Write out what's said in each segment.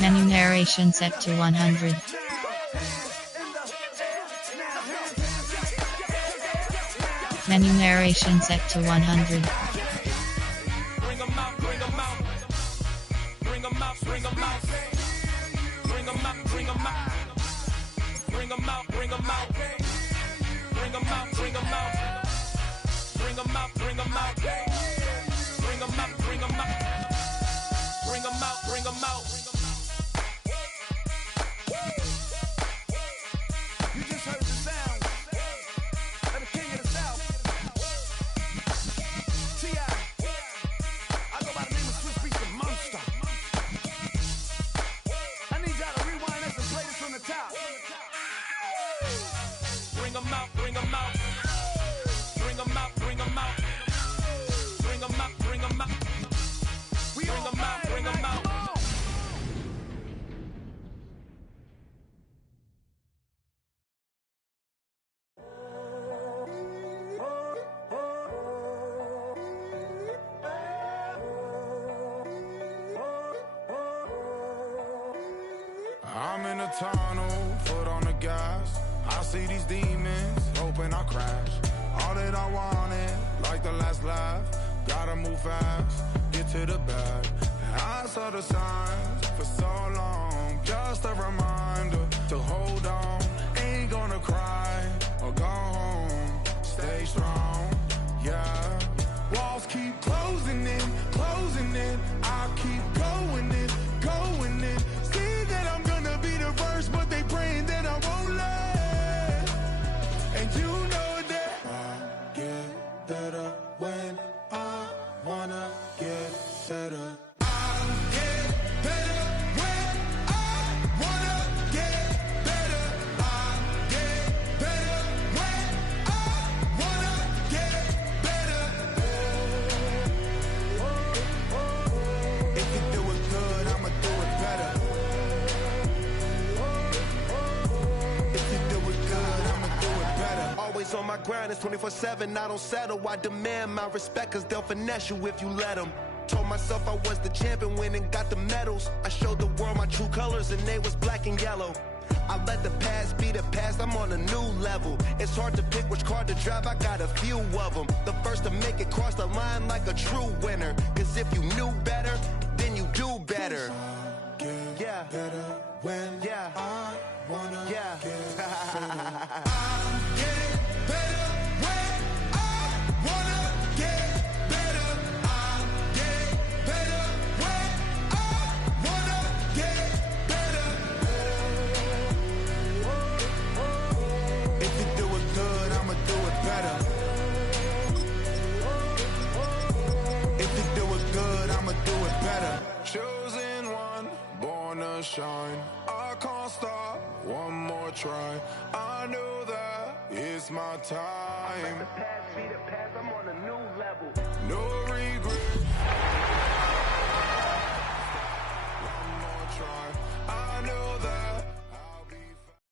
Menu narration set to 100. Menu narration set to 100. Bring 'em out, bring 'em out. Bring 'em out, bring 'em out. Bring 'em out, bring 'em out. Bring 'em out, bring 'em out. Bring 'em out, bring 'em out. Bring 'em out, bring 'em out. Bring 'em out, bring 'em out. Bring 'em out, bring 'em out. You just heard the sound of the king of the south. T.I. I go by the name of Swiss Beats the Monster. I need y'all to rewind this and play this from the top. Bring 'em out, bring 'em out. Bring 'em out, bring 'em out. Bring 'em out, bring 'em out. Bring 'em out, bring 'em out. I'm in a tunnel, foot on the gas. I see these demons, hoping I crash. All that I wanted, like the last laugh. Gotta move fast, get to the bag. I saw the signs for so long, just a reminder to hold on. Ain't gonna cry or go home, stay strong, yeah. Walls keep closing in, closing in. I keep going in, going in. See that I'm gonna be the first, but they praying that I won't let. And you know that I get better when I wanna get better. I get better when I wanna get better. I get better when I wanna get better. If you do it good, I'ma do it better. If you do it good, I'ma do it better. Always on my grind, it's 24/7, I don't settle. I demand my respect, cause they'll finesse you if you let them. Told myself I was the champion, went and got the medals. I showed the world my true colors and they was black and yellow. I let the past be the past, I'm on a new level. It's hard to pick which car to drive, I got a few of them. The first to make it cross the line like a true winner. Cause if you knew better, then you do better. Yeah. Better when I wanna Yeah. get better. Get better when I wanna get better. I get better when I wanna get better. If you do it good, I'ma do it better. If you do it good, I'ma do it better. Chosen one, born to shine. I can't stop, one more try. I know that it's my time. The past be the past, I'm on a new level. No regret. One more try. I know that I'll be fine.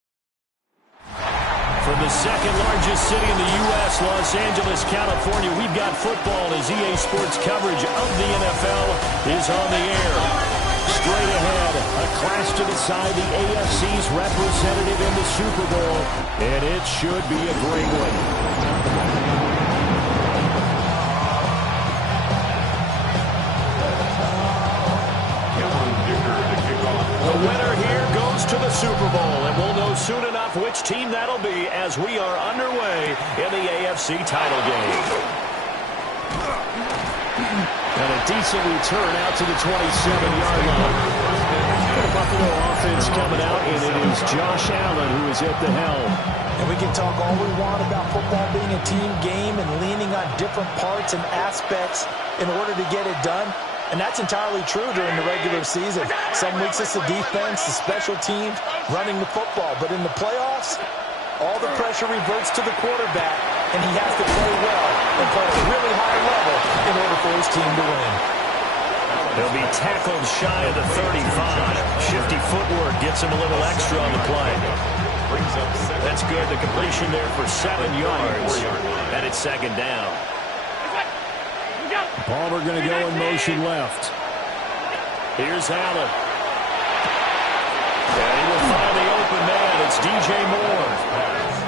From the second largest city in the U.S., Los Angeles, California, we've got football as EA Sports coverage of the NFL is on the air. Straight ahead, a clash to decide the AFC's representative in the Super Bowl, and it should be a great one. The winner here goes to the Super Bowl, and we'll know soon enough which team that'll be as we are underway in the AFC title game. And a decent return out to the 27-yard line. The Buffalo offense coming out, and it is Josh Allen who is at the helm. And we can talk all we want about football being a team game and leaning on different parts and aspects in order to get it done. And that's entirely true during the regular season. Some weeks it's the defense, the special teams, running the football. But in the playoffs, all the pressure reverts to the quarterback, and he has to play well and play at a really high level in order for his team to win. He'll be tackled shy of the 35. Shifty footwork gets him a little extra on the play. That's good. The completion there for 7 yards. And it's second down. Palmer going to go in motion left. Here's Allen. It's DJ Moore.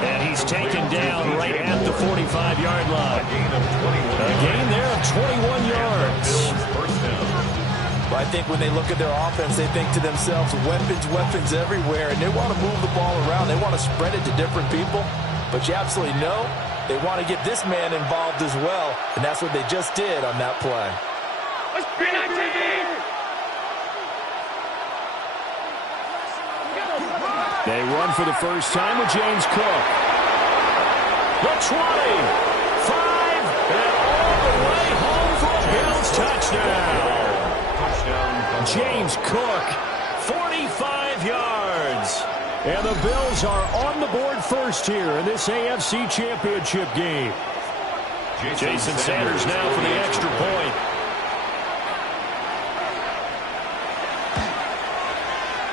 And he's taken down right at the 45-yard line. A gain there of 21 yards. Well, I think when they look at their offense, they think to themselves, weapons everywhere, and they want to move the ball around. They want to spread it to different people. But you absolutely know they want to get this man involved as well, and that's what they just did on that play. They run for the first time with James Cook. The 20, 5, and all the way home for a Bills touchdown. James Cook, 45 yards. And the Bills are on the board first here in this AFC Championship game. Jason Sanders now for the extra point.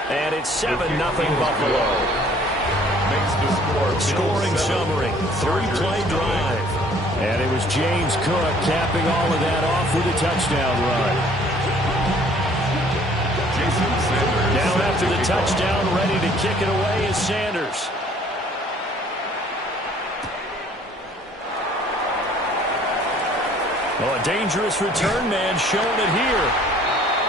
And it's 7-0 Buffalo. Scoring summary, 3-play drive. And it was James Cook capping all of that off with a touchdown run. Now after the touchdown, ready to kick it away is Sanders. Oh, a dangerous return man showing it here.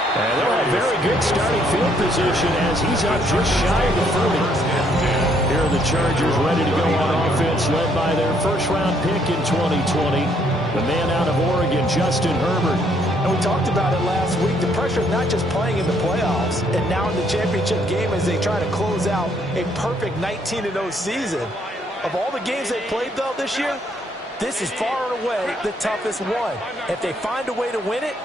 And they'll have very good starting field position as he's up just shy of the 30. Here are the Chargers ready to go on offense, led by their first-round pick in 2020, the man out of Oregon, Justin Herbert. And we talked about it last week, the pressure of not just playing in the playoffs and now in the championship game as they try to close out a perfect 19-0 season. Of all the games they played, though, this year, this is far and away the toughest one. If they find a way to win it,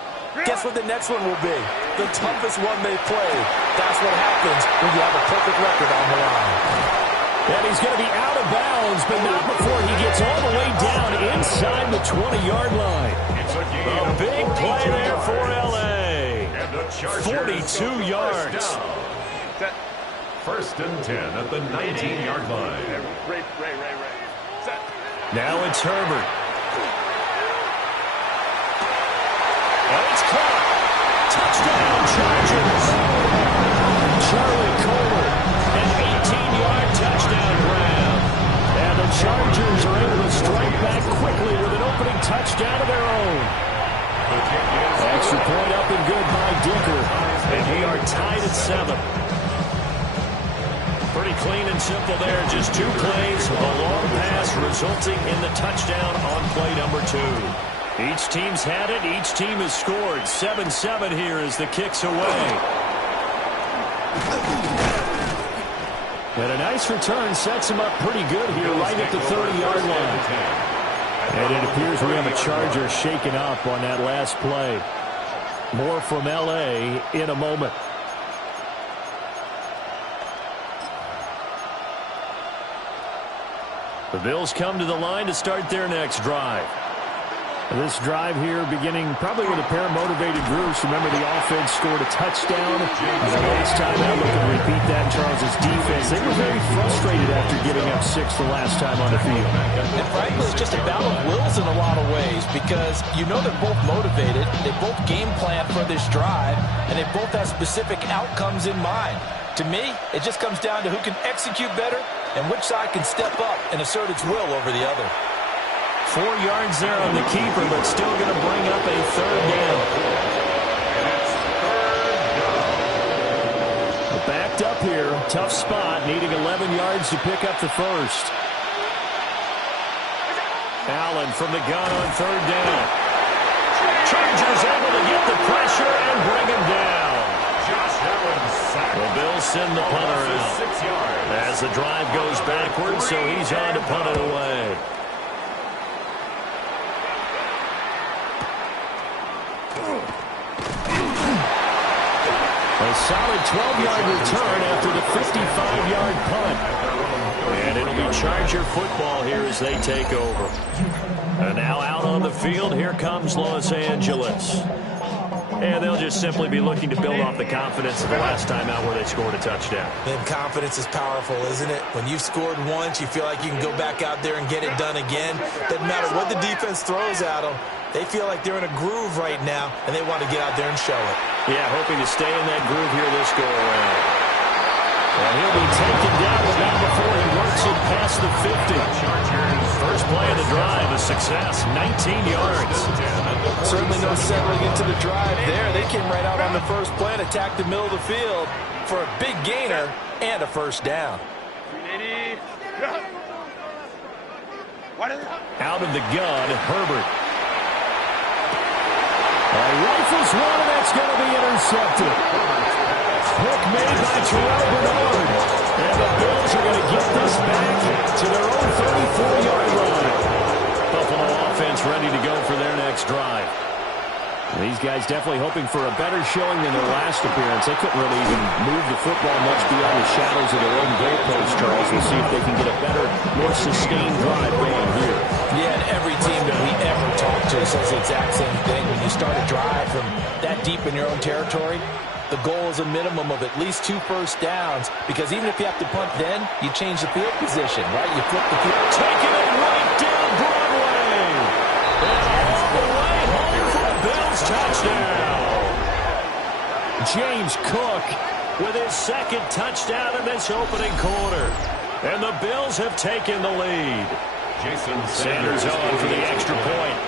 guess what the next one will be? The toughest one they played. That's what happens when you have a perfect record on the line. And he's going to be out of bounds, but not before he gets all the way down inside the 20-yard line. A big play there for L.A. 42 yards. First and 10 at the 19-yard line. Now it's Herbert. And it's caught. Touchdown, Chargers. Charlie Colbert, an 18-yard touchdown grab. And the Chargers are able to strike back quickly with an opening touchdown of their own. Extra point up and good by Dicker. And we are tied at 7. Pretty clean and simple there. Just 2 plays, a long pass resulting in the touchdown on play number 2. Each team's had it. Each team has scored. 7-7 here as the kick's away. And a nice return sets him up pretty good here right at the 30-yard line. And it appears we have a Charger shaken up on that last play. More from L.A. in a moment. The Bills come to the line to start their next drive. This drive here beginning probably with a pair of motivated groups. Remember, the offense scored a touchdown. The last time out, looking to repeat that in Charles' defense. They were very frustrated after giving up 6 the last time on the field. And frankly, it's just a battle of wills in a lot of ways because you know they're both motivated. They both game plan for this drive, and they both have specific outcomes in mind. To me, it just comes down to who can execute better and which side can step up and assert its will over the other. 4 yards there on the keeper, but still going to bring up a 3rd down. Backed up here, tough spot, needing 11 yards to pick up the first. Allen from the gun on 3rd down. Chargers able to get the pressure and bring him down. The Bills send the punter out as the drive goes backwards, so he's on to punt it away. A solid 12-yard return after the 55-yard punt. And it'll be Charger football here as they take over. And now out on the field, here comes Los Angeles. And they'll just simply be looking to build off the confidence of the last time out where they scored a touchdown. And confidence is powerful, isn't it? When you've scored once, you feel like you can go back out there and get it done again. Doesn't matter what the defense throws at them. They feel like they're in a groove right now, and they want to get out there and show it. Yeah, hoping to stay in that groove here this go-around. And he'll be taken down, but not before he works it past the 50. First play of the drive, a success, 19 yards. Certainly no settling into the drive there. They came right out on the first play and attacked the middle of the field for a big gainer and a first down. Out of the gun, Herbert. Rifles one, and that's going to be intercepted. Pick made by Terrell Bernard. And the Bills are going to get this back to their own 34-yard line. Buffalo offense ready to go for their next drive. These guys definitely hoping for a better showing than their last appearance. They couldn't really even move the football much beyond the shadows of their own goalpost, Charles. We'll see if they can get a better, more sustained drive going here. Yeah, and every team that we ever talk to says the exact same thing. When you start a drive from that deep in your own territory, the goal is a minimum of at least 2 first downs, because even if you have to punt then, you change the field position, right? You flip the field. Taking it right down Broadway. And all the way home for a Bills touchdown. James Cook with his second touchdown in this opening quarter. And the Bills have taken the lead. Jason Sanders on for the extra point.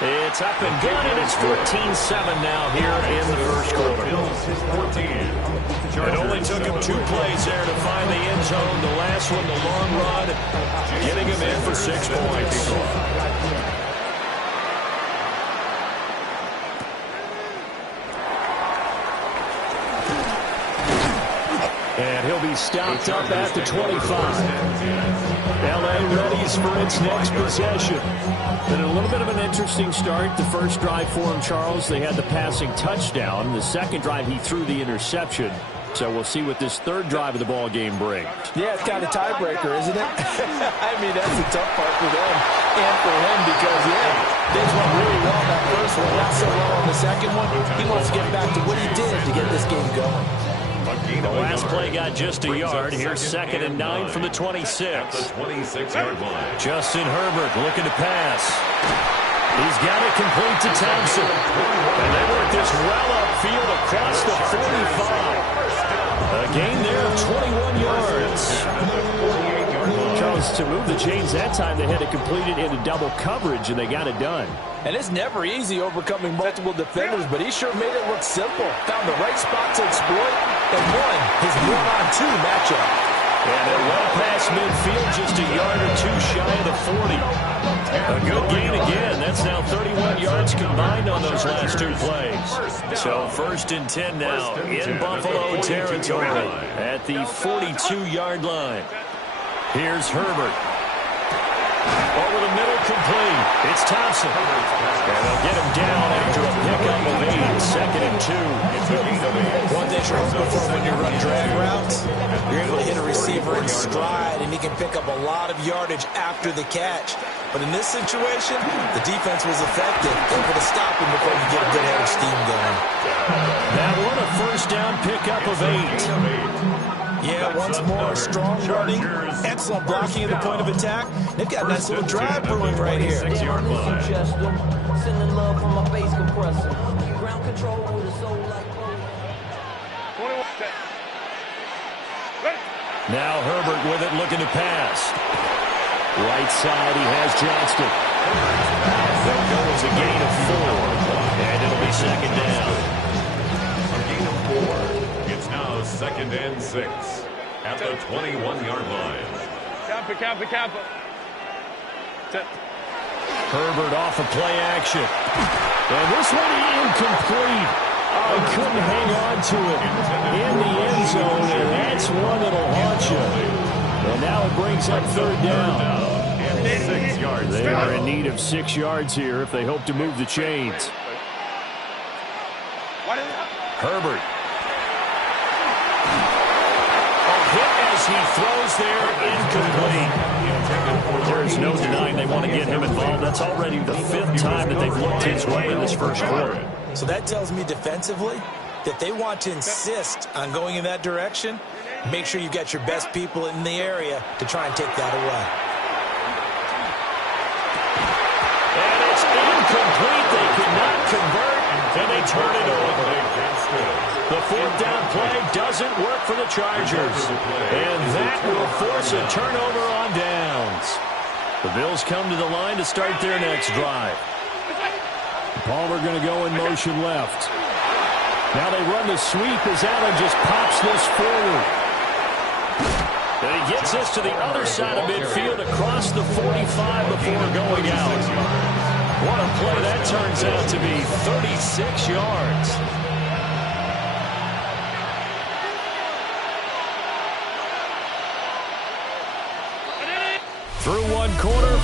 It's up and good, and it's 14-7 now here in the first quarter. It only took him 2 plays there to find the end zone. The last one, the long run, getting him in for 6 points. And he'll be stopped up at the 25. L.A. readies for its next possession. Been a little bit of an interesting start. The first drive for him, Charles, they had the passing touchdown. The second drive, he threw the interception. So we'll see what this third drive of the ball game brings. Yeah, it's kind of tiebreaker, isn't it? I mean, that's the tough part for them and for him because, things went really well that first one, not so well on the second one. He wants to get back to what he did to get this game going. The last play got just a yard. Here's 2nd and 9 from the 26. Justin Herbert looking to pass. He's got it complete to Thompson. And they work this well upfield across the 45. A gain there of 21 yards. Charles, to move the chains that time, they had to complete it into double coverage, and they got it done. And it's never easy overcoming multiple defenders, but he sure made it look simple. Found the right spot to exploit and won his 1-on-2 matchup. And they're well past midfield, just a yard or 2 shy of the 40. A good gain again. That's now 31 yards combined on those last 2 plays. So 1st and 10 now in Buffalo territory at the 42-yard line. Here's Herbert. Over the middle, complete. It's Thompson. And they'll get him down after a pickup of 8. 2nd and 2. One thing you're looking for when you run drag routes, you're able to hit a receiver in stride, and he can pick up a lot of yardage after the catch. But in this situation, the defense was effective, able to stop him before you get a good head of steam going. That one, a first down pickup of 8. Yeah, once more, strong running, excellent blocking at the point of attack. They've got a nice little drive brewing right here. Sending love from my bass compressor. Ground control with a soul like Now Herbert with it, looking to pass. Right side, he has Johnston. They'll go as a gain of 4, and it'll be 2nd down. A gain of 4. It's now 2nd and 6 at the 21-yard line. Kappa. Herbert off of play action. And this one incomplete. He couldn't hang on to it in the end zone, and that's one that'll haunt you. And now it brings up 3rd down. And 6 yards. They are in need of 6 yards here if they hope to move the chains. Herbert. As he throws there, incomplete. There is no denying they want to get him involved. That's already the 5th time that they've looked his way in this first quarter. So that tells me defensively that they want to insist on going in that direction. Make sure you've got your best people in the area to try and take that away. And it's incomplete. They could not convert. And they turn it over. The fourth down play doesn't work for the Chargers. And that will force a turnover on downs. The Bills come to the line to start their next drive. Palmer going to go in motion left. Now they run the sweep as Allen just pops this forward. And he gets this to the other side of midfield across the 45 before going out. What a play that turns out to be. 36 yards. Through one quarter,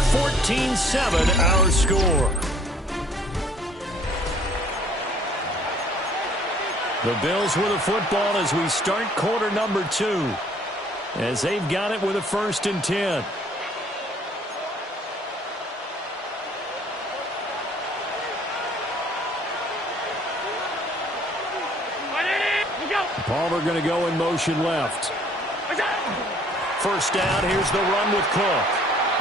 14-7 our score. The Bills with a football as we start quarter number 2. As they've got it with a 1st and 10. Palmer going to go in motion left. First down, here's the run with Cook.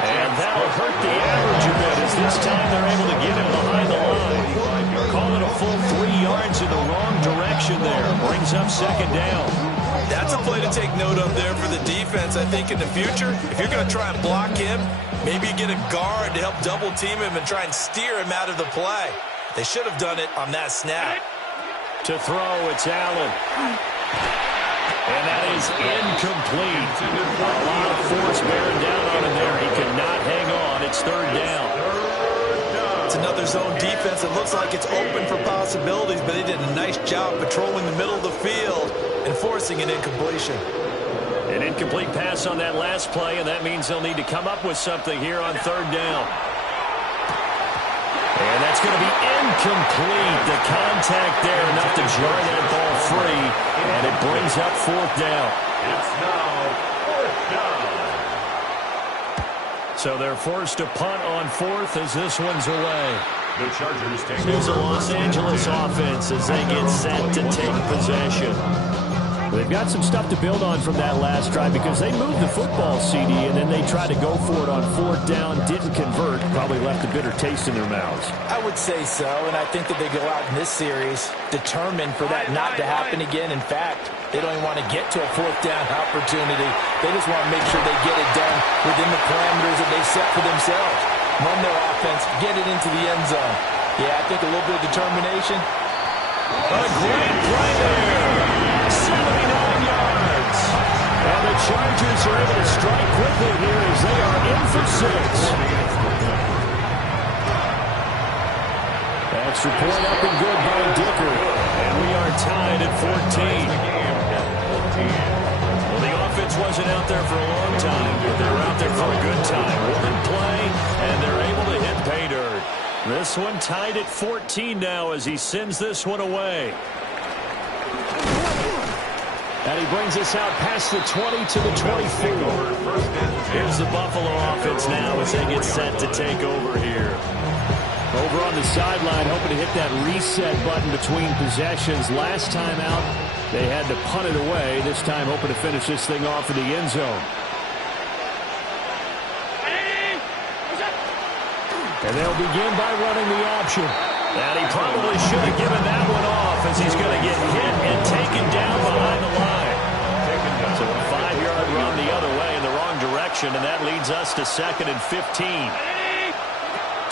And that'll hurt the average a bit as this time they're able to get him behind the line. Call it a full 3 yards in the wrong direction there. Brings up 2nd down. That's a play to take note of there for the defense. I think in the future, if you're going to try and block him, maybe get a guard to help double team him and try and steer him out of the play. They should have done it on that snap. To throw, it's Allen. And that is incomplete. A lot of force bearing down on him there. He could not hang on. It's 3rd down. It's another zone defense. It looks like it's open for possibilities, but they did a nice job patrolling the middle of the field and forcing an incompletion. An incomplete pass on that last play, and that means they'll need to come up with something here on 3rd down. And that's going to be incomplete. The contact there enough to jar that ball free, and it brings up 4th down. It's now 4th down. So they're forced to punt on 4th as this one's away. The Chargers take Here's a Los Angeles offense as they get set to take possession. They've got some stuff to build on from that last drive because they moved the football, CD, and then they tried to go for it on 4th down, didn't convert, probably left a bitter taste in their mouths. I would say so, and I think that they go out in this series determined for that not to happen again. In fact, they don't even want to get to a 4th down opportunity. They just want to make sure they get it done within the parameters that they set for themselves. Run their offense, get it into the end zone. Yeah, I think a little bit of determination. A great play there. 79 yards. And the Chargers are able to strike quickly here as they are in for 6. Extra point up and good by Dicker. And we are tied at 14. Well, the offense wasn't out there for a long time, but they're out there for a good time. One play, and they're able to hit pay dirt. This one tied at 14 now as he sends this one away. And he brings us out past the 20 to the 24. Here's the Buffalo offense now as they get set to take over here. Over on the sideline, hoping to hit that reset button between possessions. Last time out, they had to punt it away. This time, hoping to finish this thing off in the end zone. And they'll begin by running the option. And he probably should have given that one off as he's going to get hit and taken down behind the line. So a 5-yard run the other way in the wrong direction, and that leads us to 2nd and 15.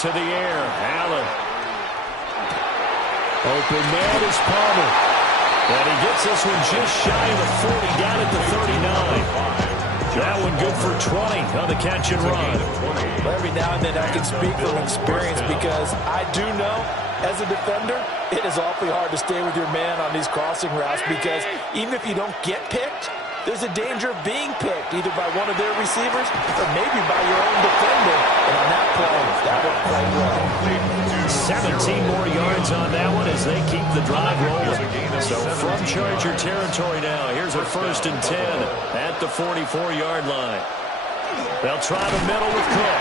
To the air, Allen. Open man is Palmer. And he gets this one just shy of the 40, down at the 39. That one good for 20 on the catch and run. Every now and then I can speak from experience because I do know, as a defender, it is awfully hard to stay with your man on these crossing routes because even if you don't get picked, there's a danger of being picked either by one of their receivers or maybe by your own defender. And on that play, that worked quite well. 17 more yards on that one as they keep the drive rolling. So from Charger territory now, here's a 1st and 10 at the 44-yard line. They'll try the middle with Cook.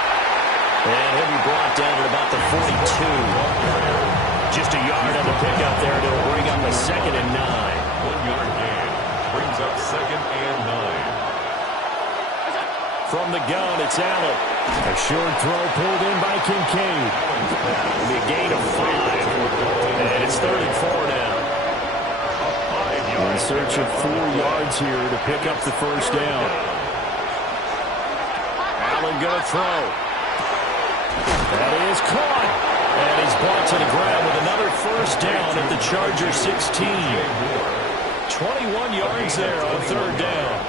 And he'll be brought down at about the 42. Just a yard on the pickup there to bring up a 2nd and 9. 1-yard gain brings up 2nd and 9. From the gun, it's Allen. A short throw pulled in by Kincaid. It'll be a gain of 5. And it's 3rd and 4 now. In search of 4 yards here to pick up the first down. Allen going to throw. That is caught. And he's brought to the ground with another first down at the Chargers 16. 21 yards there on 3rd down.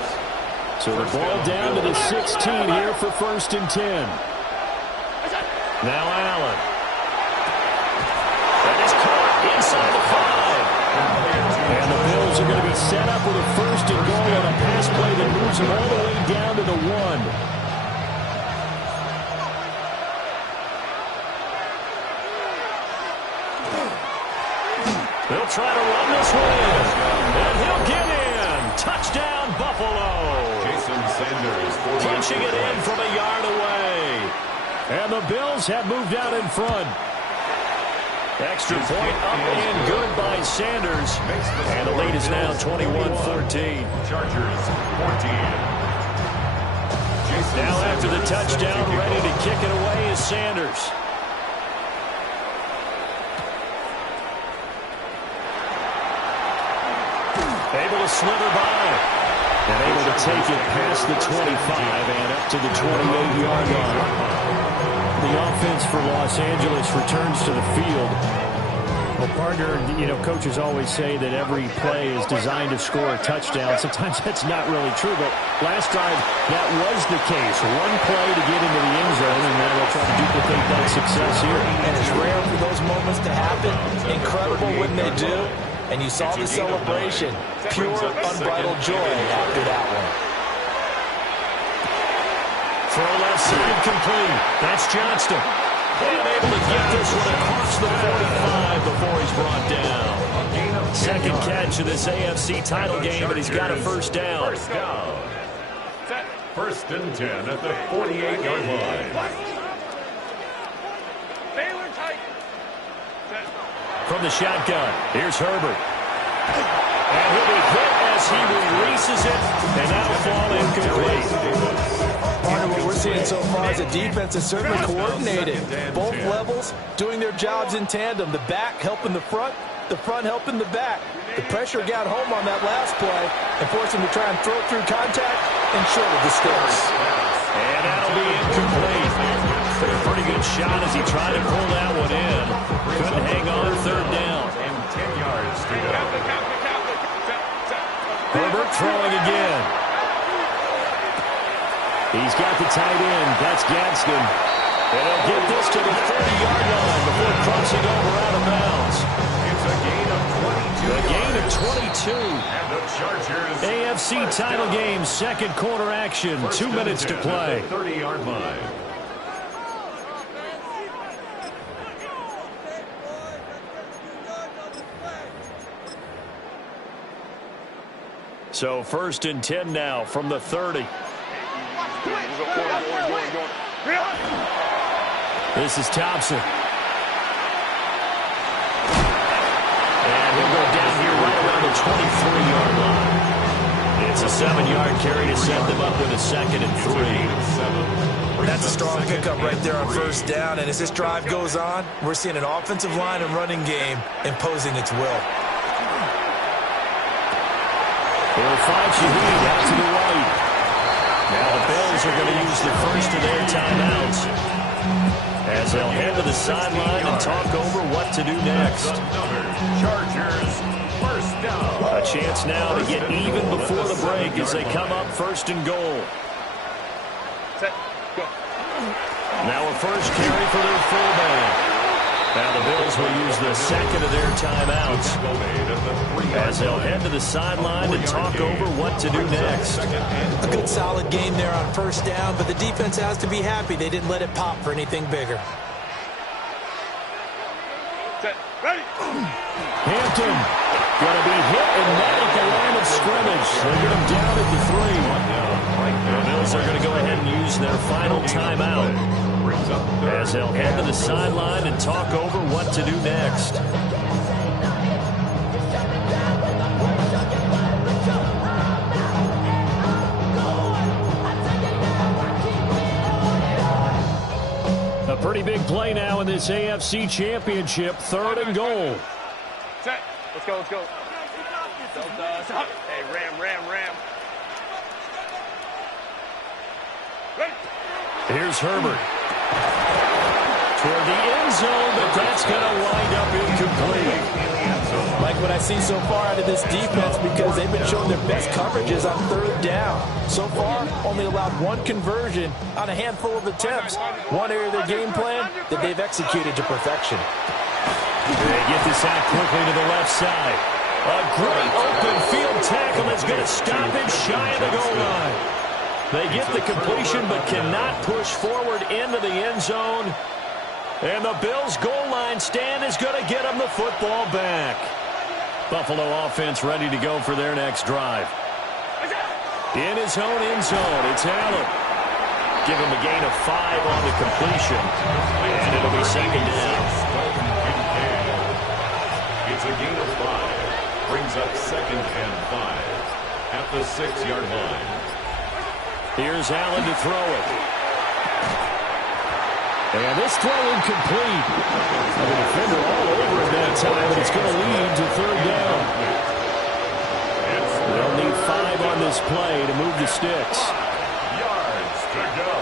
So the ball down to the 16 here for 1st and 10. Now Allen. That is caught inside the 5. And the Bills are going to be set up with a 1st and goal on a pass play that moves them all the way down to the 1. They'll try to run this one in. And he'll get in. Touchdown, Buffalo. Jason Sanders. Punching it in from a yard away. And the Bills have moved out in front. Extra point up and good by Sanders. And the lead is now 21-14. Chargers 14. Now after the touchdown, ready to kick it away is Sanders. Able to slither by. And able to take it past the 25 and up to the 28-yard line. The offense for Los Angeles returns to the field. Well, partner, coaches always say that every play is designed to score a touchdown. Sometimes that's not really true, but last drive, that was the case. One play to get into the end zone, and now they'll try to duplicate that success here. And it's rare for those moments to happen. Incredible when they do. And you saw the celebration. Pure, unbridled joy after that one. Throw left side complete. That's Johnston. And able to get this one across the 45 before he's brought down. Second catch of this AFC title game, and he's got a first down. First and 10 at the 48-yard line. From the shotgun, here's Herbert. And he'll be hit as he releases it, and that'll fall incomplete. Part of what we're seeing so far is the defense is certainly coordinated. Both levels doing their jobs in tandem. The back helping the front helping the back. The pressure got home on that last play and forced him to try and throw through contact and short of the sticks. And that'll be incomplete. A pretty good shot as he tried to pull that one in. Couldn't hang on. 3rd down. And 10 yards to go. Herbert throwing again. He's got the tight end. That's Gadsden. And he'll get this to the 30-yard line before crossing over out of bounds. It's a gain of 22. A gain of 22. And the Chargers. AFC title game, second quarter action. 2 minutes to play. 30-yard line. So 1st and 10 now from the 30. This is Thompson. And he'll go down here right around the 23-yard line. It's a 7-yard carry to set them up with a 2nd and 3. That's a strong pickup right there on 1st down. And as this drive goes on, we're seeing an offensive line and running game imposing its will. They'll find Shaheed out to the right. Now the Bills are going to use the first of their timeouts as they'll head to the sideline and talk over what to do next. Chargers, first down. A chance now to get even before the break as they come up 1st and goal. Set, go. Now a first carry for their fullback. Now the Bills will use the 2nd of their timeouts as they'll head to the sideline and talk over what to do next. A good solid game there on 1st down, but the defense has to be happy they didn't let it pop for anything bigger. Set, ready. Hampton going to be hit and met at the line of scrimmage. They get him down at the 3. The Bills are going to go ahead and use their final timeout as they'll head to the sideline and talk over what to do next. A pretty big play now in this AFC Championship. 3rd and goal. Let's go, let's go. Hey, ram. Ready? Here's Herbert. Toward the end zone, but that's going to wind up incomplete. Like what I've seen so far out of this defense, because they've been showing their best coverages on third down. So far, only allowed one conversion on a handful of attempts. One area of their game plan that they've executed to perfection. They get this out quickly to the left side. A great open field tackle is going to stop him shy of the goal line. They get the completion but cannot push forward into the end zone. And the Bills' goal line stand is going to get them the football back. Buffalo offense ready to go for their next drive. In his own end zone, it's Allen. Give him a gain of 5 on the completion. And it'll be second down. It's a gain of 5. Brings up 2nd and 5 at the 6-yard line. Here's Allen to throw it. And this throw incomplete. The defender all over him that time, but it's going to lead to third down. They'll need 5 on this play to move the sticks. Yards to go.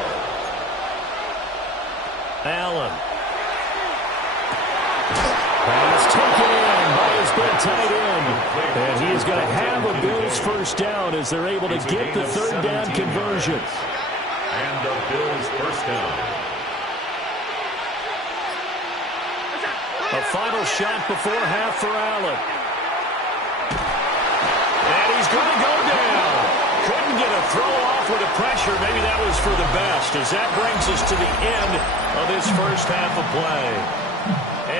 Allen. Pass taken in by his big tight end. And he is going to have a Bills first down as they're able to get the third down conversion. And the Bills first down. A final shot before half for Allen. And he's going to go down. Couldn't get a throw off with the pressure. Maybe that was for the best, as that brings us to the end of this first half of play.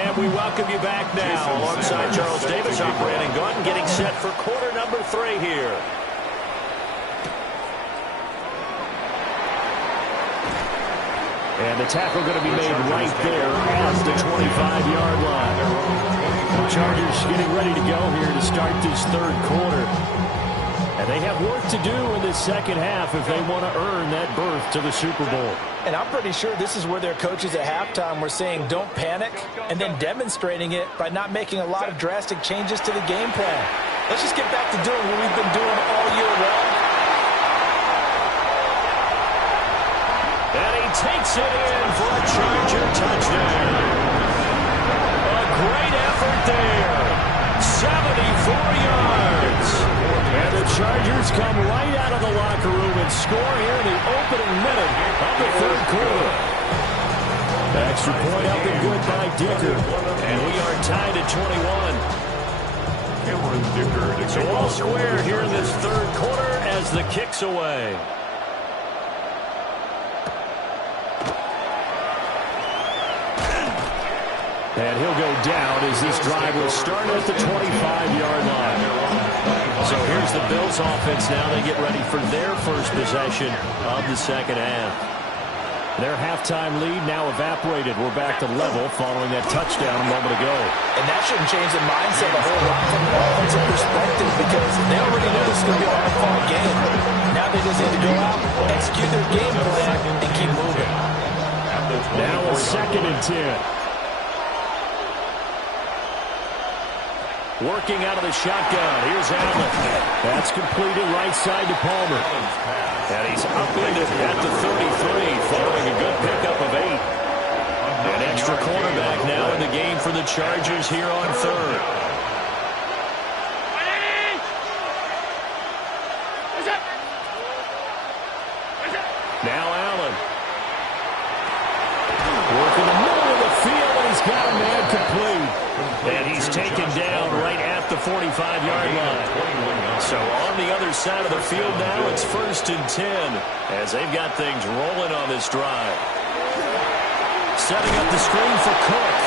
And we welcome you back now alongside Charles Davis. I'm Brandon Gaudin getting set for quarter number 3 here. And the tackle going to be made right there at the 25-yard line. The Chargers getting ready to go here to start this third quarter. And they have work to do in the second half if they want to earn that berth to the Super Bowl. And I'm pretty sure this is where their coaches at halftime were saying don't panic, and then demonstrating it by not making a lot of drastic changes to the game plan. Let's just get back to doing what we've been doing all year long. And he takes it in for a Charger touchdown. A great effort there. 74 yards. And the Chargers come right out of the locker room and score here in the opening minute of the third quarter. Extra point up and good by Dicker. And we are tied at 21. Cameron Dicker. So all square here in this third quarter as the kick's away. And he'll go down as this drive will start at the 25-yard line. So here's the Bills offense now. They get ready for their first possession of the second half. Their halftime lead now evaporated. We're back to level following that touchdown a moment ago. And that shouldn't change the mindset a whole lot from an offensive perspective, because they already knew this was going to be a hard-fought game. Now they just need to go out, execute their game plan, and keep moving. Now a 2nd and 10. Working out of the shotgun. Here's Allen. That's completed right side to Palmer. And he's upended at the 33 following a good pickup of 8. An extra cornerback now in the game for the Chargers here on third. Now Allen. Working the middle of the field, and he's got a man complete. And he's taken down right at the 45-yard line. So on the other side of the field now, it's 1st and 10 as they've got things rolling on this drive. Setting up the screen for Cook.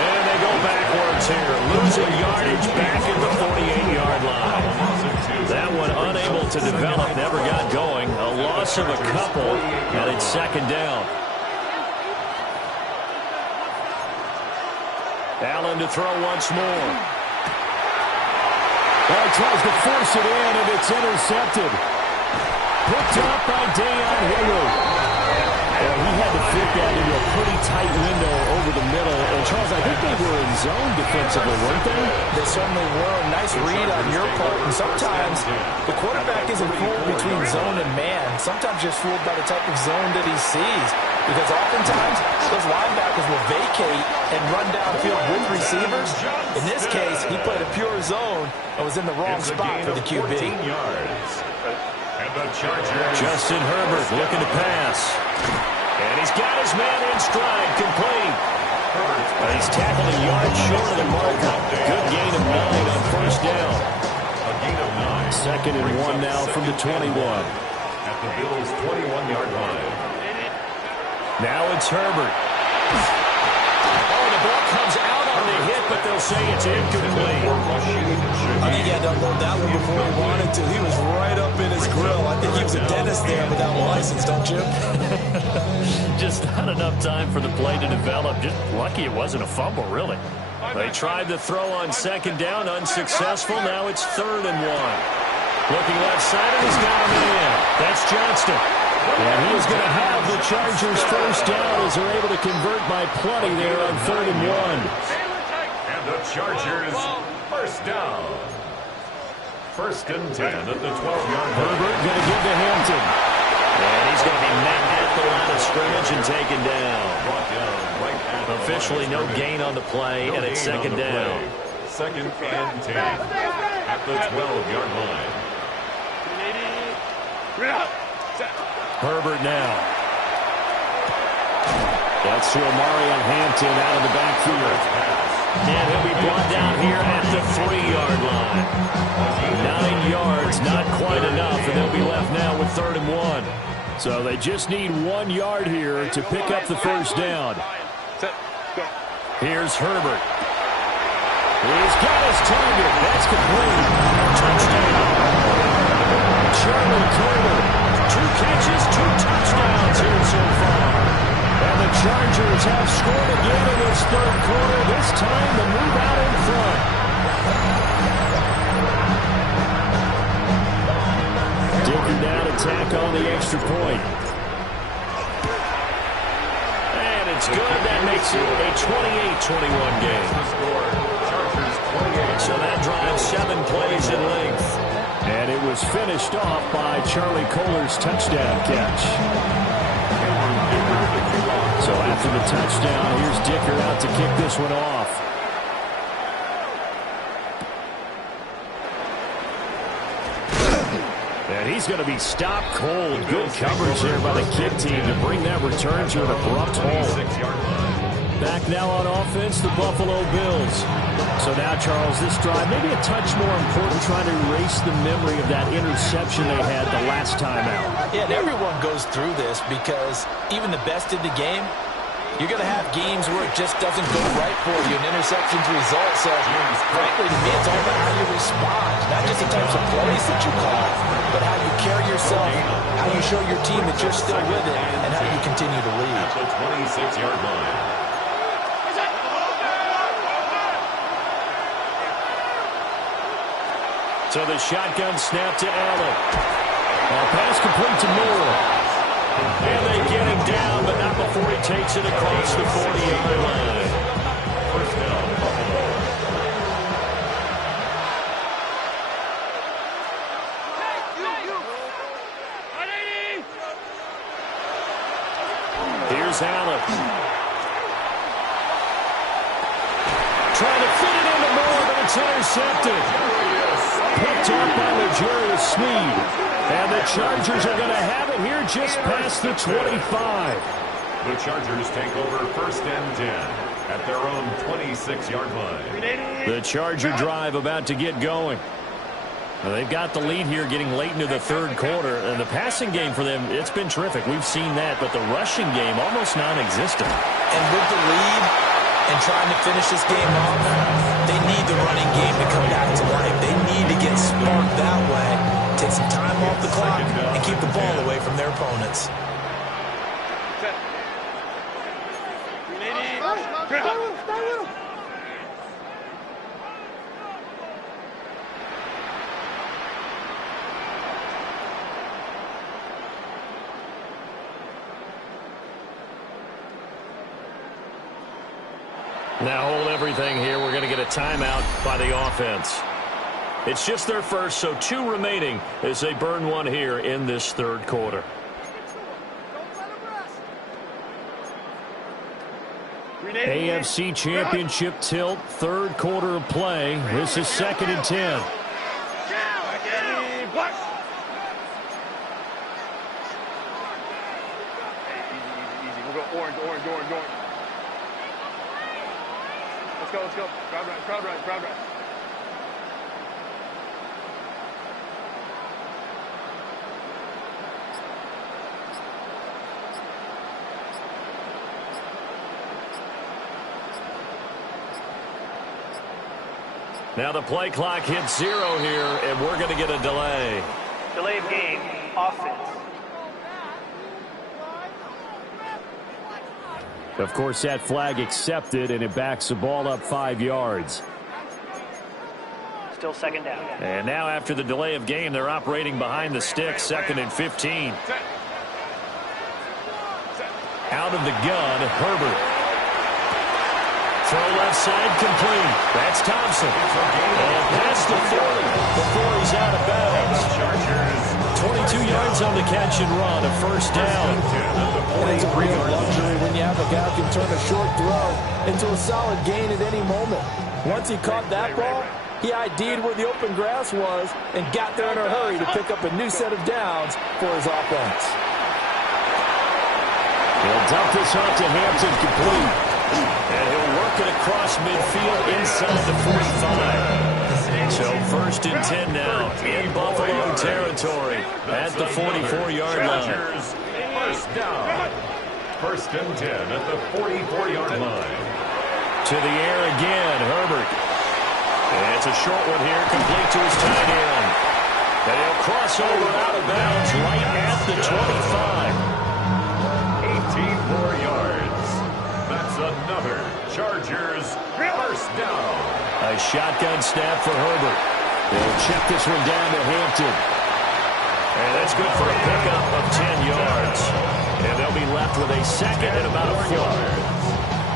And they go backwards here. Losing yardage back at the 48-yard line. That one unable to develop, never got going. A loss of a couple, and it's 2nd down. Allen to throw once more. Well, tries to force it in, and it's intercepted. Picked up by Deion Henry. Well, he had to fit that into a pretty tight window over the middle, and Charles, I think they were in zone defensively, weren't they? They certainly were. Nice read on your part. And sometimes the quarterback isn't fooled between zone and man. Sometimes you're fooled by the type of zone that he sees. Because oftentimes those linebackers will vacate and run downfield with receivers. In this case, he played a pure zone and was in the wrong spot for the QB. Justin Herbert looking to pass. And he's got his man in stride, complete. He's tackled a yard short of the marker. Good gain of 9 on first down. Second and 1 now from the 21. At the Bills' 21-yard line. Now it's Herbert. Oh, the ball comes out on the hit, but they'll say it's incomplete. I think he had to unload that one before he wanted to. He was right up in his grill. I think he was a dentist there without a license, don't you? Just not enough time for the play to develop. Just lucky it wasn't a fumble, really. They tried the throw on second down, unsuccessful. Now it's 3rd and 1. Looking left side, and he's got him in. That's Johnston. And he's going to have the Chargers first down as they're able to convert by plenty there on 3rd and 1. And the Chargers first down. 1st and 10 at the 12-yard line. Herbert going to give to Hampton. And he's going to be met at the line of scrimmage and taken down. Officially no gain on the play, and it's 2nd down. 2nd and 10 at the 12-yard line. Herbert now. That's to Omarion Hampton out of the backfield. And he'll be brought down here at the 3-yard line. 9 yards, not quite enough, and they'll be left now with 3rd and 1. So they just need 1 yard here to pick up the first down. Here's Herbert. He's got his target. That's complete. Touchdown. Charlie Kolar. 2 catches, 2 touchdowns here so far. And the Chargers have scored again in this 3rd quarter. This time the move out in front. Dicker down to tack on the extra point. And it's good. That makes it a 28-21 game. So that drives 7 plays in length. And it was finished off by Charlie Kolar's touchdown catch. So after the touchdown, here's Dicker out to kick this one off. And he's going to be stopped cold. Good coverage there by the kick team to bring that return to an abrupt halt. Back now on offense, the Buffalo Bills. So now, Charles, this drive maybe a touch more important, trying to erase the memory of that interception they had the last time out. Yeah, and everyone goes through this because even the best in the game, you're going to have games where it just doesn't go right for you, and interceptions result. So, frankly, to me, it's all about how you respond, not just the types of plays that you call, but how you carry yourself, how you show your team that you're still with it, and how you continue to lead. At the 26-yard line. So the shotgun snap to Allen. Pass complete to Moore. And they get him down, but not before he takes it across the 40-yard line. First down, Buffalo. Here's Allen. Trying to fit it into Moore, but it's intercepted. Picked up by L'Jarius Sneed. And the Chargers are going to have it here just past the 25. The Chargers take over 1st and 10 at their own 26-yard line. The Charger drive about to get going. Well, they've got the lead here getting late into the 3rd quarter. And the passing game for them, it's been terrific. We've seen that. But the rushing game, almost non-existent. And with the lead and trying to finish this game off, they need the running game to come back to life. They need to get sparked that way, take some time off the clock, and keep the ball away from their opponents. Now hold everything here. We're going to get a timeout by the offense. It's just their first, so 2 remaining as they burn one here in this third quarter. AFC Championship tilt, third quarter of play. This is 2nd and 10. Orange. Let's go. Crowd right. Now the play clock hits 0 here, and we're going to get a delay. Delay of game, offense. Of course, that flag accepted, and it backs the ball up 5 yards. Still 2nd down. And now after the delay of game, they're operating behind the stick, 2nd and 15. Out of the gun, Herbert. Throw left side complete. That's Thompson. And past the 40 before he's out of bounds. 22 yards on the catch and run, a first down. And it's a real luxury when you have a guy who can turn a short throw into a solid gain at any moment. Once he caught that ball, he ID'd where the open grass was and got there in a hurry to pick up a new set of downs for his offense. He'll dump this off to Hampton complete. And he'll work it across midfield inside the 45. So 1st and 10 now in Buffalo territory at the 44-yard line. First down. 1st and 10 at the 44-yard line. To the air again, Herbert. And it's a short one here, complete to his tight end. And he'll cross over out of bounds right at the 25. 18 more yards. That's another Chargers first down. A shotgun snap for Herbert. They'll check this one down to Hampton. And that's good for a pickup of 10 yards. And they'll be left with a 2nd and about a 4.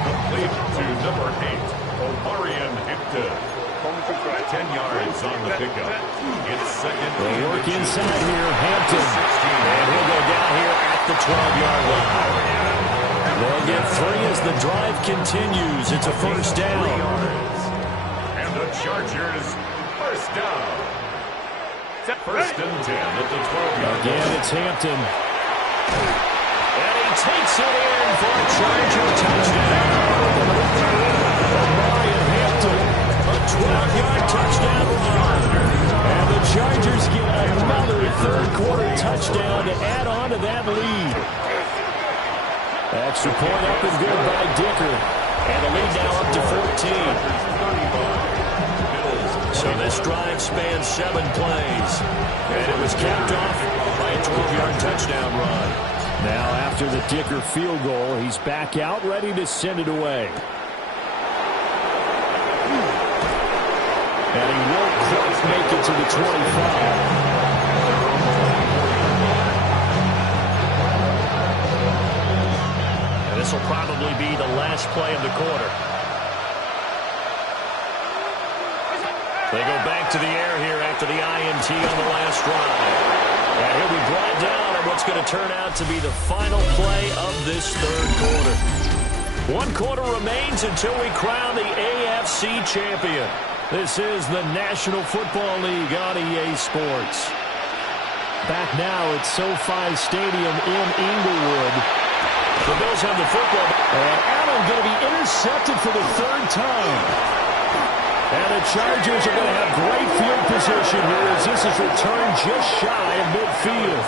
Complete to number 8, Omarion Hampton. 10 yards on the pickup. It's 2nd. They'll work inside here, Hampton. And he'll go down here at the 12-yard line. They'll get 3 as the drive continues. It's a first down. And the Chargers first down. 1st and 10 at the 12-yard line. Again, it's Hampton. And he takes it in for a Charger touchdown. Omarion Hampton, a 12-yard touchdown run. And the Chargers get another third-quarter touchdown to add on to that lead. Extra point up and good by Dicker. And the lead now up to 14. So this drive spans 7 plays. And it was capped off by a 12-yard touchdown run. Now after the Dicker field goal, he's back out ready to send it away. And he won't quite make it to the 25. This will probably be the last play of the quarter. They go back to the air here after the INT on the last drive. And he'll be brought down at what's going to turn out to be the final play of this third quarter. 1 quarter remains until we crown the AFC champion. This is the National Football League on EA Sports. Back now at SoFi Stadium in Inglewood. The Bills have the football. And Allen going to be intercepted for the 3rd time. And the Chargers are going to have great field position here as this is returned just shy of midfield.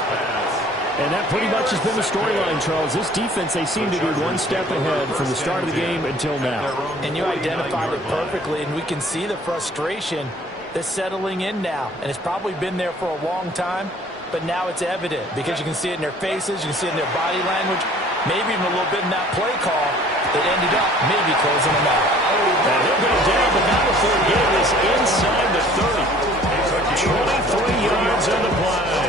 And that pretty much has been the storyline, Charles. This defense, they seem to be one step ahead from the start of the game until now. And you identified it perfectly, and we can see the frustration that's settling in now. And it's probably been there for a long time, but now it's evident because you can see it in their faces, you can see it in their body language, maybe even a little bit in that play call that ended up maybe closing them out. And he'll go down, but not before he is inside the 30. 23 yards on the play.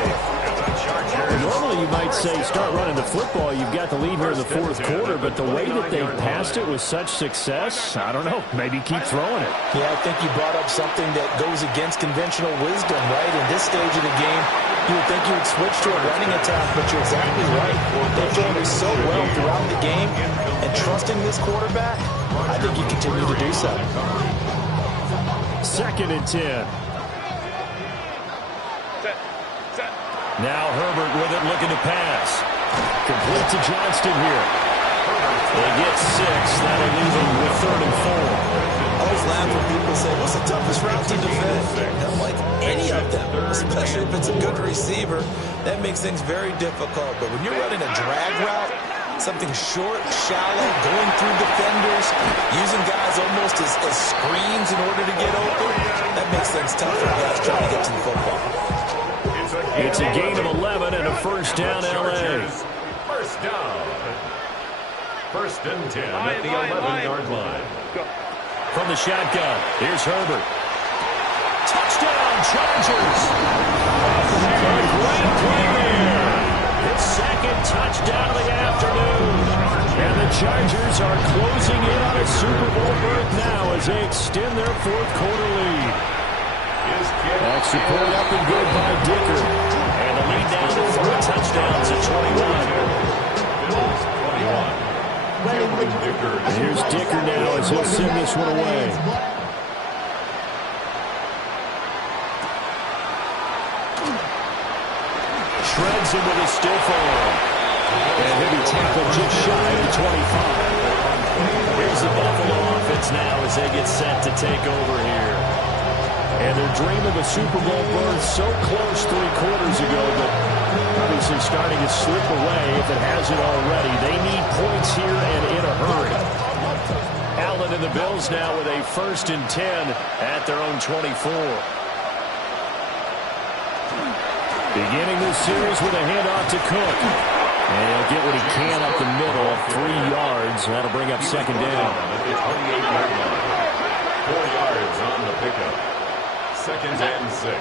Normally you might say start running the football. You've got the lead here in the fourth quarter, but the way that they passed it with such success, I don't know, maybe keep throwing it. Yeah, I think you brought up something that goes against conventional wisdom, right? In this stage of the game, you would think you would switch to a running attack, but you're exactly right. They've done it so well throughout the game, and trusting this quarterback, I think you continue to do so. 2nd and 10. Now Herbert with it, looking to pass. Complete to Johnston here. They get 6. That'll leave them with 3rd and 4. I always laugh when people say, what's the toughest route to defend? I'm like, any of them, especially if it's a good receiver. That makes things very difficult. But when you're running a drag route, something short, shallow, going through defenders, using guys almost as screens in order to get open, that makes things tough for guys trying to get to the football. It's a gain of 11 and a first down, L.A. First down. 1st and 10 at the 11-yard line. From the shotgun, here's Herbert. Touchdown, Chargers! A great play there. His 2nd touchdown of the afternoon. And the Chargers are closing in on a Super Bowl berth now as they extend their 4th quarter lead. Extra point up and good by Dicker. And the lead down to 3 touchdowns at 21. And here's Dicker now as he'll send this one away. Shreds him with a stiff arm. And he'll be tackled just shy of the 25. Here's the Buffalo offense now as they get set to take over here. And their dream of a Super Bowl berth so close 3 quarters ago, but obviously starting to slip away if it hasn't already. They need points here and in a hurry. Allen and the Bills now with a 1st and 10 at their own 24. Beginning this series with a handoff to Cook. And he'll get what he can up the middle, 3 yards. That'll bring up 2nd down. 4 yards on the pickup. 2nd and 6.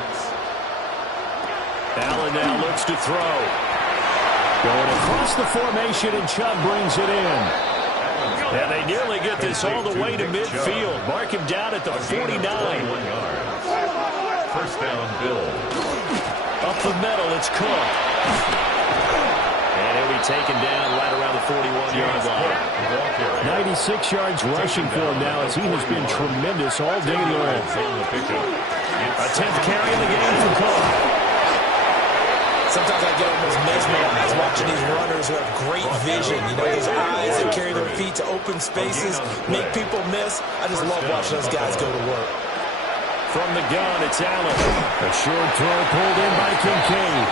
Allen now looks to throw. Going across the formation, and Chubb brings it in. And they nearly get this all the way to midfield. Mark him down at the 49. 1st down, Bill. Up the middle, it's Cook. And he'll be taken down right around the 41-yard line. 96 yards rushing for him now as he has been tremendous all day long. A 10th carry in the game for Cook. Sometimes I get almost mesmerized watching these runners who have great vision. You know, those eyes that carry their feet to open spaces, make people miss. I just love watching those guys go to work. From the gun, it's Allen. A short throw pulled in by Kincaid.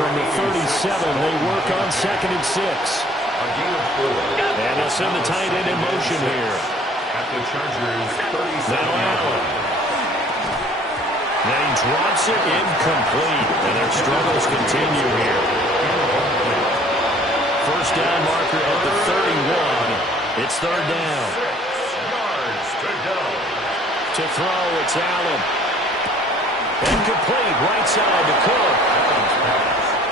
From the 37, they work on 2nd and 6. And they'll send the tight end in motion here. At the Chargers, 37. Now Allen. Then he drops it incomplete. And their struggles continue here. First down marker at the 31. It's 3rd down. 6 yards to go. To throw, it's Allen. Incomplete, right side to Cook.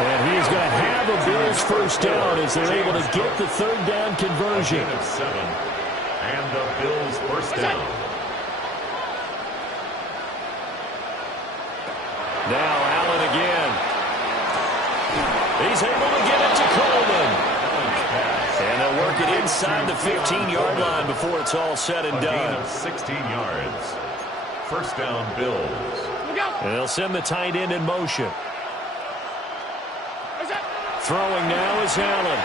And he's going to have a Bills first down as they're able to get the 3rd down conversion. 7. And the Bills first down. Now Allen again. He's able to get it to Coleman. And they'll work it inside the 15-yard line before it's all said and done. A gain of 16 yards. First down, Bills. And they'll send the tight end in motion. Throwing now is Allen.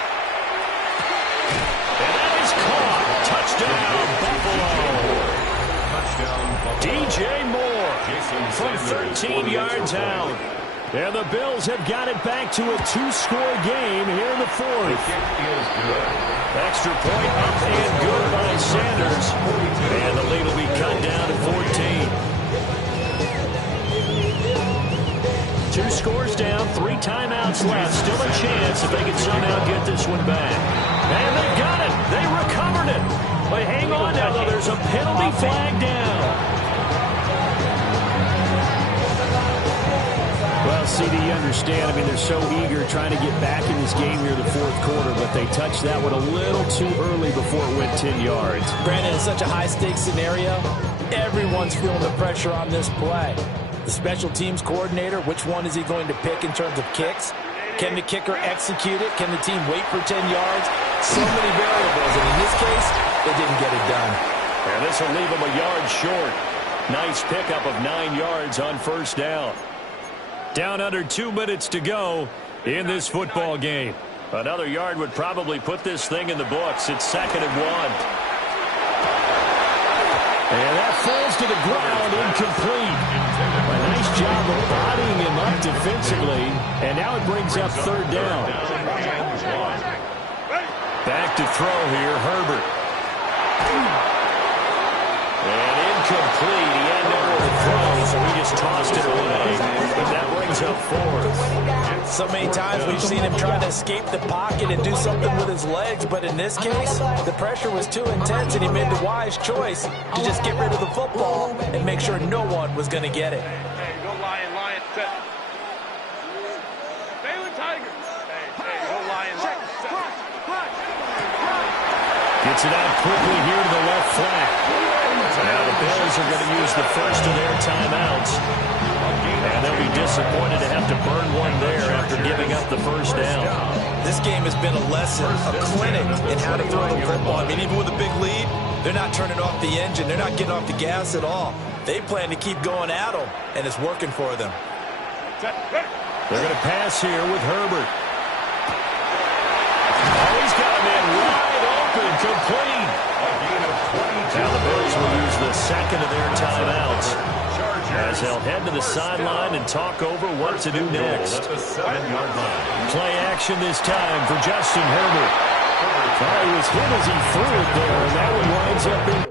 And that is caught. Touchdown, Buffalo. DJ Moore from 13 yards out. And the Bills have got it back to a 2-score game here in the 4th. Extra point up and good by Sanders. And the lead will be cut down to 14. 2 scores down, 3 timeouts left. Still a chance if they can somehow get this one back. And they've got it. They recovered it. But hang on now, though. There's a penalty flag down. Well, CD, you understand. I mean, they're so eager trying to get back in this game near the fourth quarter, but they touched that one a little too early before it went 10 yards. Brandon, it's such a high-stakes scenario. Everyone's feeling the pressure on this play. The special teams coordinator, which one is he going to pick in terms of kicks? Can the kicker execute it? Can the team wait for 10 yards? So many variables, and in this case, they didn't get it done. And this will leave them a yard short. Nice pickup of 9 yards on first down. Down under 2 minutes to go in this football game. Another yard would probably put this thing in the books. It's 2nd and 1. And that falls to the ground, incomplete. A nice job of bodying him up defensively. And now it brings up 3rd down. Back to throw here, Herbert. And incomplete. He had nowhere to throw, so he just tossed it away. But that brings up 4th. So many times we've seen him trying to escape the pocket and do something with his legs, but in this case, the pressure was too intense, and he made the wise choice to just get rid of the football and make sure no one was going to get it. Hey, go Lion, Lion, set. Stay with Tiger. Hey, go Lion, Lion, set. Gets it out quickly here to the left flat. Now the Bills are going to use the first of their timeouts. And they'll be disappointed to have to burn one there after giving up the first down. This game has been a lesson, a clinic in how to throw the football. I mean, even with a big lead, they're not turning off the engine. They're not getting off the gas at all. They plan to keep going at them, and it's working for them. They're going to pass here with Herbert. Oh, he's got him in wide open, complete. Now the Bills will use the 2nd of their timeouts, as they'll head to the sideline and talk over what to do next. Play action this time for Justin Herbert. Oh, he was hit as he threw it there, and that one winds up being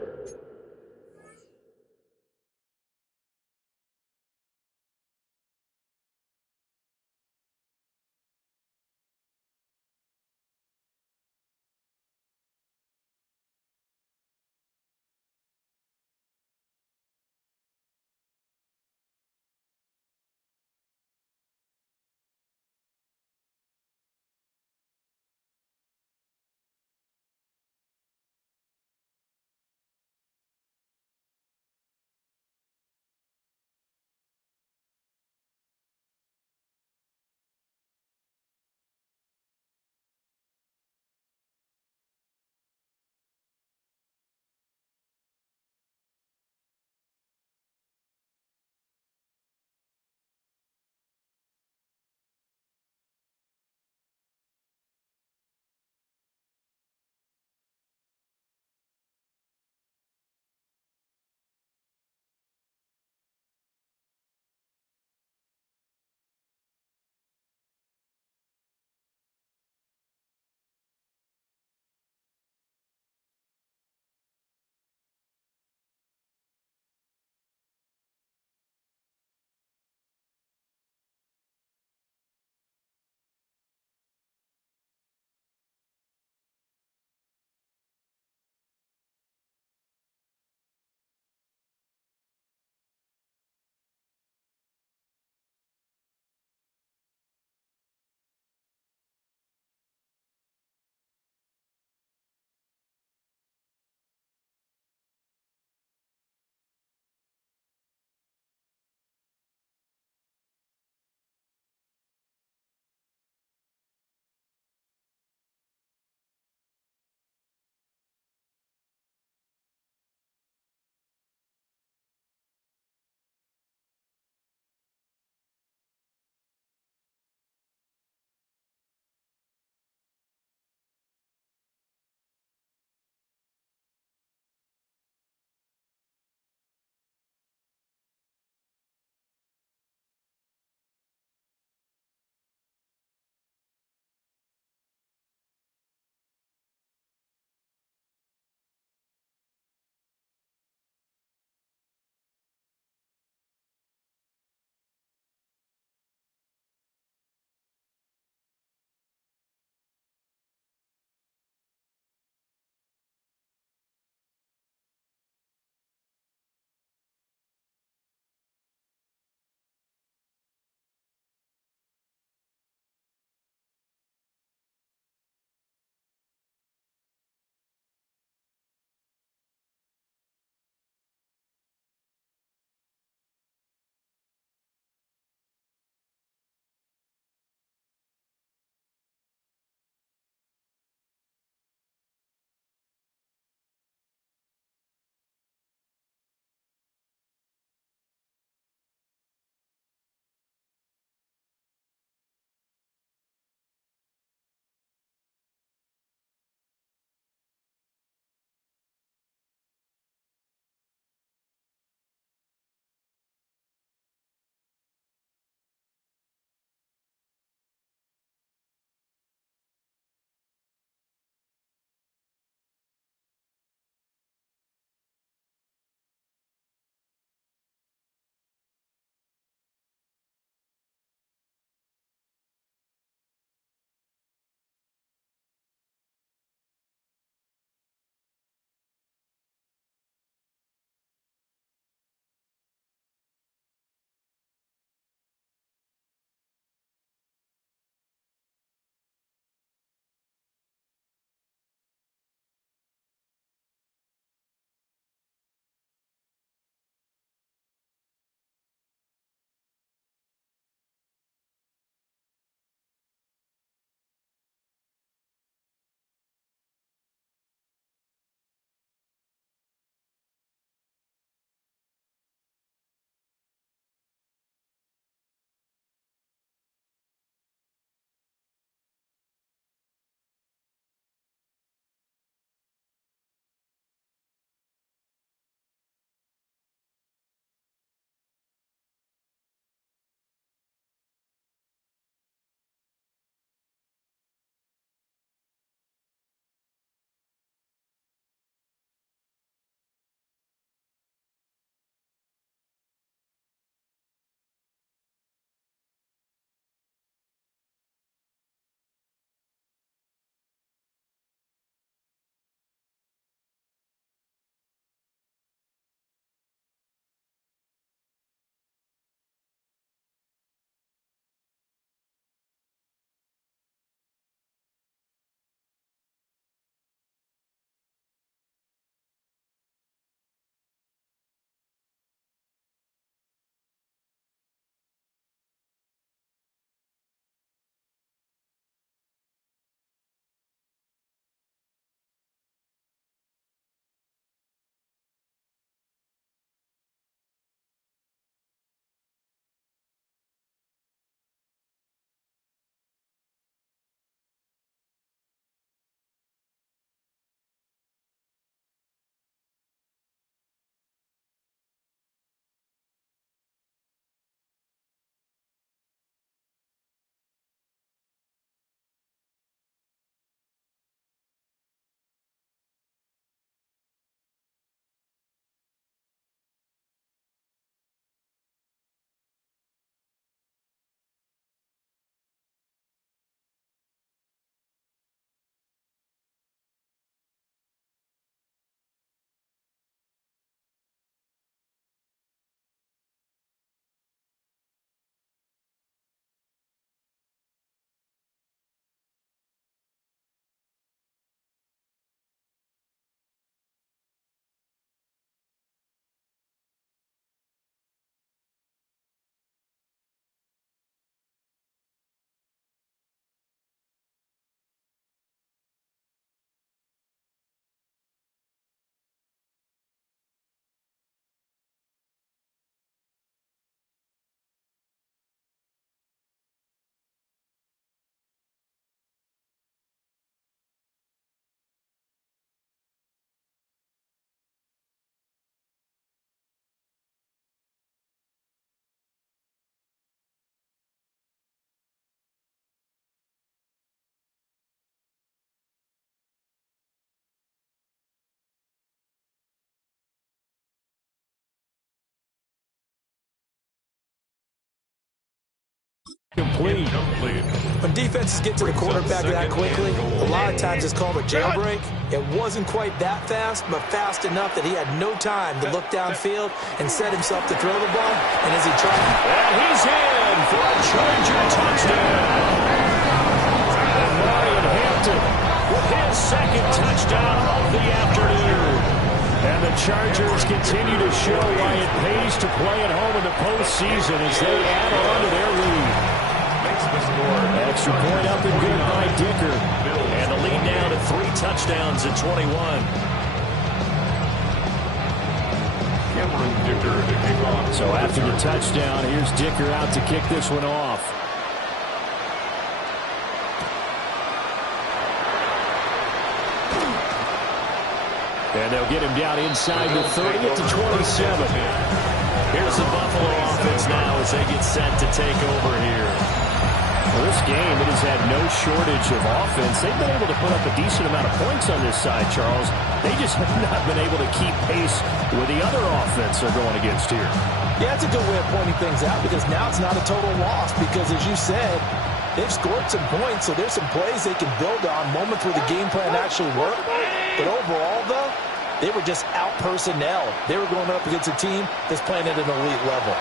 Complete. When defenses get to the quarterback that quickly, a lot of times it's called a jailbreak. It wasn't quite that fast, but fast enough that he had no time to look downfield and set himself to throw the ball. And as he tried... And he's in for a Charger touchdown. Marion Hampton with his second touchdown of the afternoon. And the Chargers continue to show why it pays to play at home in the postseason as they add on to their lead. Extra point up and good by Dicker. And the lead now to 3 touchdowns at 21. Cameron Dicker to kick off. So after the touchdown, here's Dicker out to kick this one off. And they'll get him down inside the 30 to 27. Here's the Buffalo offense now as they get set to take over here. Well, this game, it has had no shortage of offense. They've been able to put up a decent amount of points on this side, Charles. They just have not been able to keep pace with the other offense they're going against here. Yeah, it's a good way of pointing things out because now it's not a total loss because, as you said, they've scored some points, so there's some plays they can build on, moments where the game plan actually worked. But overall, though, they were just out-personnel. They were going up against a team that's playing at an elite level.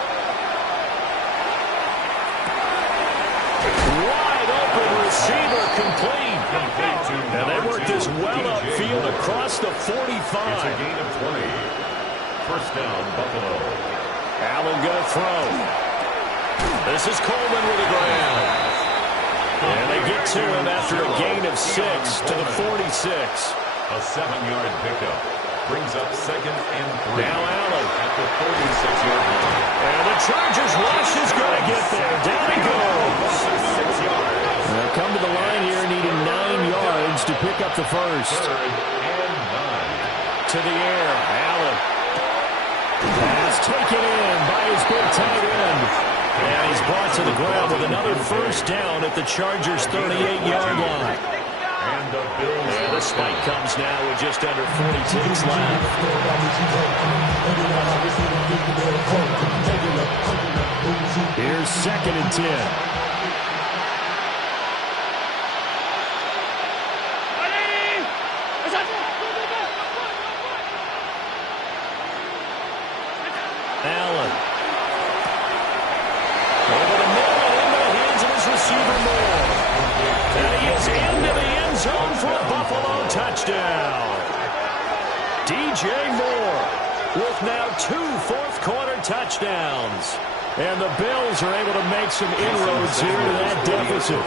Wide open receiver complete. And they worked this well upfield across the 45. It's a gain of 20. First down, Buffalo. Allen going to throw. This is Coleman with the ground. And they get to him after a gain of 6 to the 46. A 7-yard pickup. Brings up 2nd and 3. Now Allen at the 46-yard line. And the Chargers rush is going to get there. Down he goes. 6 yards. They'll come to the line here needing 9 yards to pick up the first. 3rd and 9. To the air. Allen. Pass taken in by his big tight end. And he's brought to the ground with another first down at the Chargers' 38-yard line. And the Bills. And the spike comes now with just under 40 ticks left. Here's 2nd and 10. Allen. Over the middle and into the hands of his receiver Moore. And he is into the end zone for a Buffalo touchdown. DJ Moore with now 2 fourth-quarter touchdowns. And the Bills are able to make some inroads here to that deficit.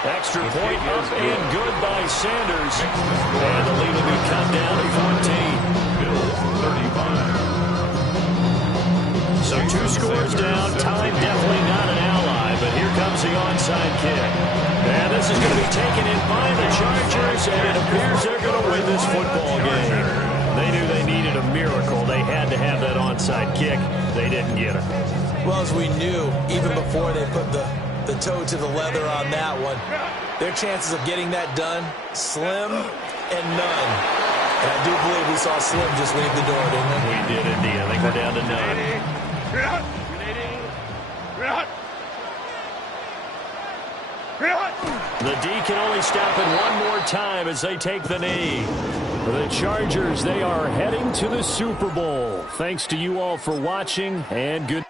Extra point up and good by Sanders. And the lead will be cut down to 14. Bills 35. So 2 scores down. Time definitely not an ally, but here comes the onside kick. And this is going to be taken in by the Chargers, and it appears they're going to win this football game. They knew they needed a miracle. They had to have that onside kick. They didn't get it. Well, as we knew, even before they put the toe to the leather on that one, their chances of getting that done, slim and none. And I do believe we saw Slim just leave the door, didn't we? We did indeed. I think we're down to none. The D can only stop it one more time as they take the knee. The Chargers, they are heading to the Super Bowl. Thanks to you all for watching, and good